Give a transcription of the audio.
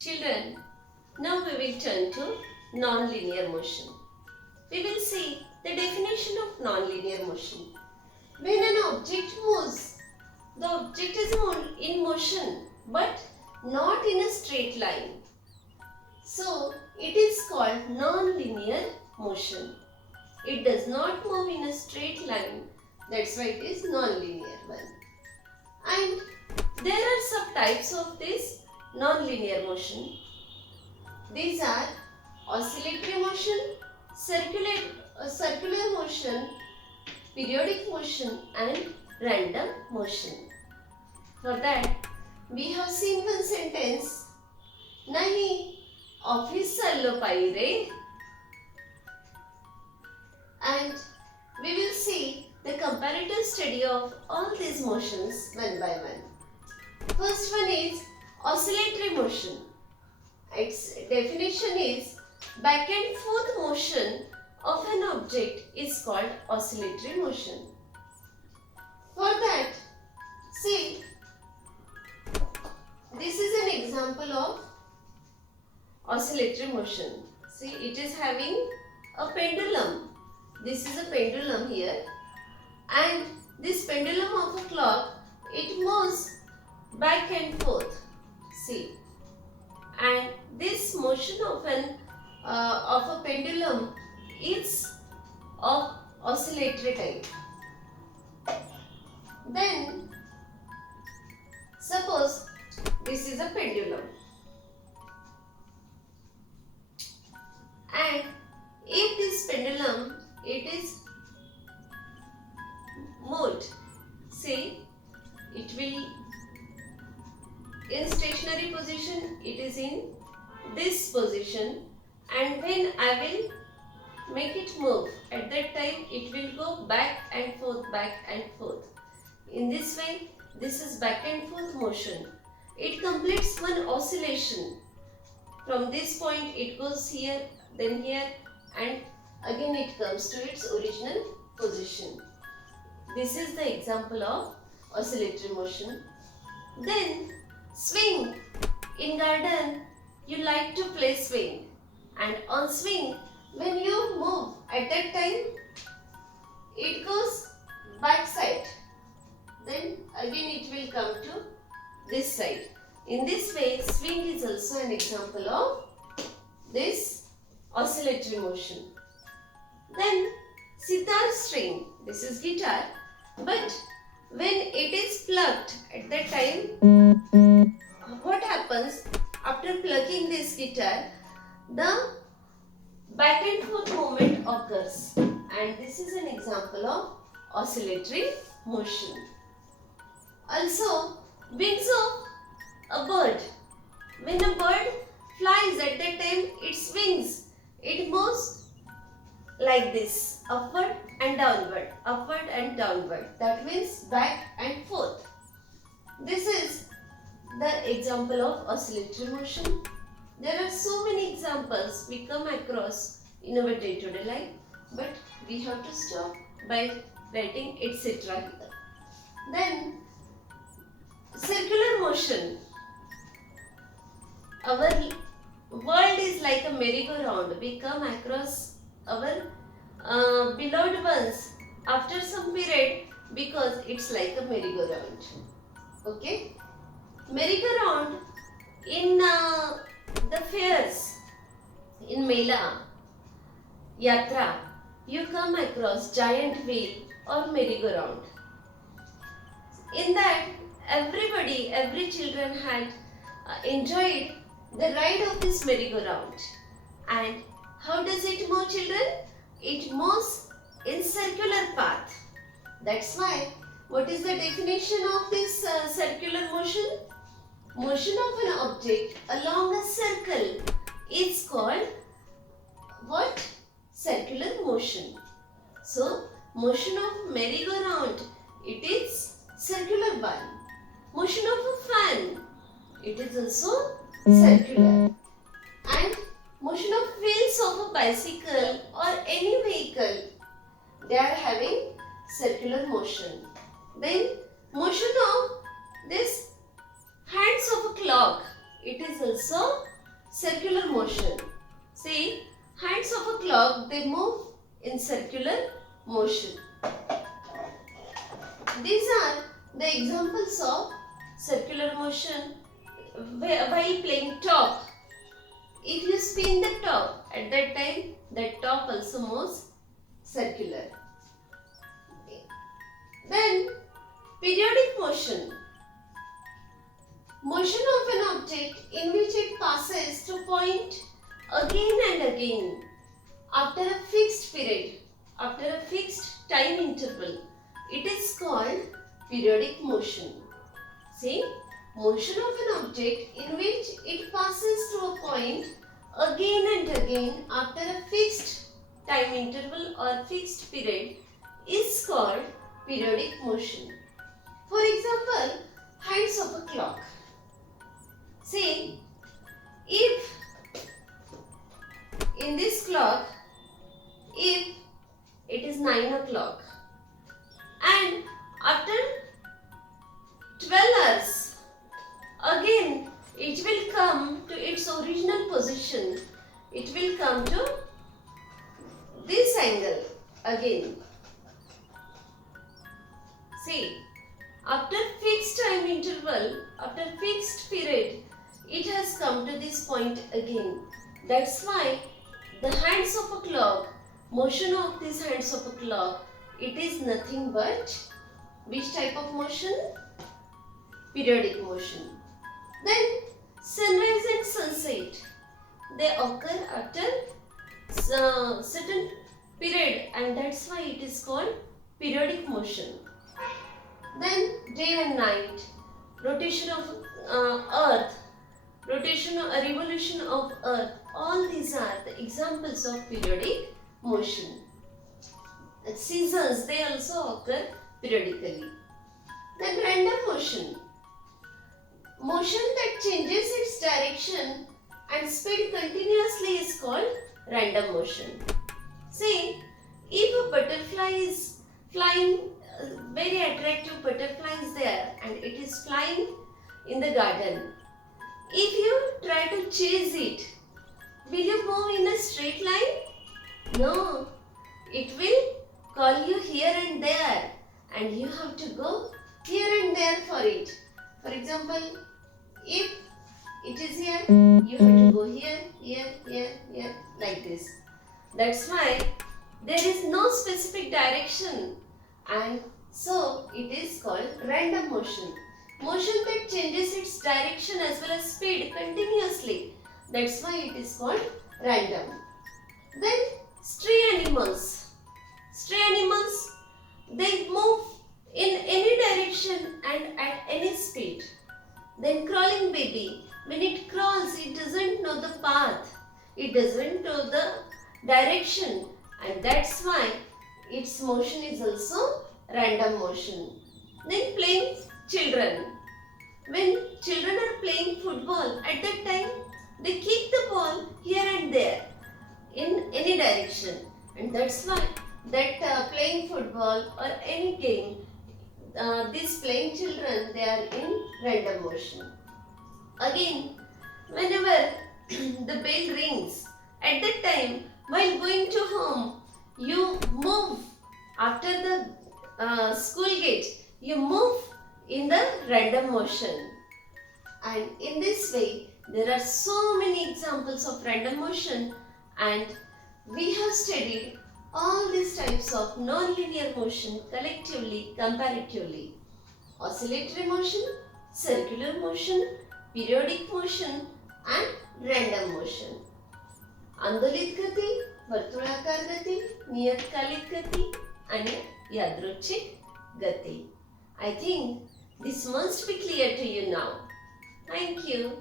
Children, now we will turn to non-linear motion. We will see the definition of non-linear motion. When an object moves, the object is in motion but not in a straight line. So, it is called non-linear motion. It does not move in a straight line. That's why it is non-linear one. And there are subtypes of this non-linear motion. These are oscillatory motion, circular motion, periodic motion and random motion. For that, we have seen one sentence, Nahi office चाललो पाहिजे. And we will see the comparative study of all these motions one by one. First one is oscillatory motion. Its definition is back and forth motion of an object is called oscillatory motion. For that, see, this is an example of oscillatory motion. See, it is having a pendulum. This is a pendulum here, and this pendulum of a clock, it moves back and forth. See, and this motion of a pendulum is of oscillatory type. Then suppose this is a pendulum, and if this pendulum it is moved, see, it will in stationary position, it is in this position, and when I will make it move, at that time it will go back and forth, back and forth. In this way, this is back and forth motion. It completes one oscillation. From this point it goes here, then here, and again it comes to its original position. This is the example of oscillatory motion. Then swing. In garden, you like to play swing, and on swing, when you move, at that time, it goes back side. Then again it will come to this side. In this way, swing is also an example of this oscillatory motion. Then sitar string. This is guitar, but when it is plucked, at that time, what happens after plucking this guitar? The back and forth movement occurs, and this is an example of oscillatory motion. Also, wings of a bird. When a bird flies, at that time its wings, it moves like this, upward and downward, upward and downward. That means back and forth. This is the example of oscillatory motion. There are so many examples we come across in our day-to-day life, but we have to stop by writing etc. here. Then circular motion. Our world is like a merry-go-round. We come across our beloved ones after some period because it's like a merry-go-round. Okay? Merry-go-round in the fairs, in Mela, Yatra, you come across giant wheel or merry-go-round. In that, every children had enjoyed the ride of this merry-go-round. And how does it move, children? It moves in circular path. That's why, what is the definition of this circular motion? Motion of an object along a circle is called what? Circular motion. So, motion of merry-go-round, it is circular one. Motion of a fan, it is also circular. And motion of wheels of a bicycle or any vehicle, they are having circular motion. Then motion these are the examples of circular motion while playing top. If you spin the top, at that time that top also moves circular. Then periodic motion. Motion of an object in which it passes through point again and again after a fixed period, after a fixed time interval. It is called periodic motion. See, motion of an object in which it passes through a point again and again after a fixed time interval or fixed period is called periodic motion. For example, hands of a clock. See, if in this clock, if it is 9 o'clock and after 12 hours, again it will come to its original position. It will come to this angle again. See, after fixed time interval, after fixed period, it has come to this point again. That's why the hands of a clock, motion of these hands of a clock, it is nothing but which type of motion? Periodic motion. Then sunrise and sunset, they occur after certain period, and that's why it is called periodic motion. Then day and night, rotation of earth, revolution of earth, all these are the examples of periodic motion. Seasons, they also occur periodically. Then random motion. Motion that changes its direction and speed continuously is called random motion. See, if a butterfly is flying, very attractive butterfly is there and it is flying in the garden. If you try to chase it, will you move in a straight line? No, it will call you here and there and you have to go here and there for it. For example, if it is here, you have to go here, like this. That's why there is no specific direction, and so it is called random motion. Motion that changes its direction as well as speed continuously. That's why it is called random. Then stray animals. Stray animals, they move in any direction and at any speed. Then crawling baby, when it crawls, it doesn't know the path. It doesn't know the direction, and that's why its motion is also random motion. Then playing children. When children are playing football, at that time they kick the ball here and there in any direction, and that's why that playing football or any game, these playing children, they are in random motion. Again, whenever the bell rings, at that time while going to home, you move after the school gate, you move in the random motion. And in this way, there are so many examples of random motion, and we have studied all these types of non-linear motion collectively, comparatively. Oscillatory motion, circular motion, periodic motion and random motion. आंदोलित गती, वर्तुळाकार गती, नियतकालिक गती आणि यादृच्छिक गती. I think this must be clear to you now. Thank you.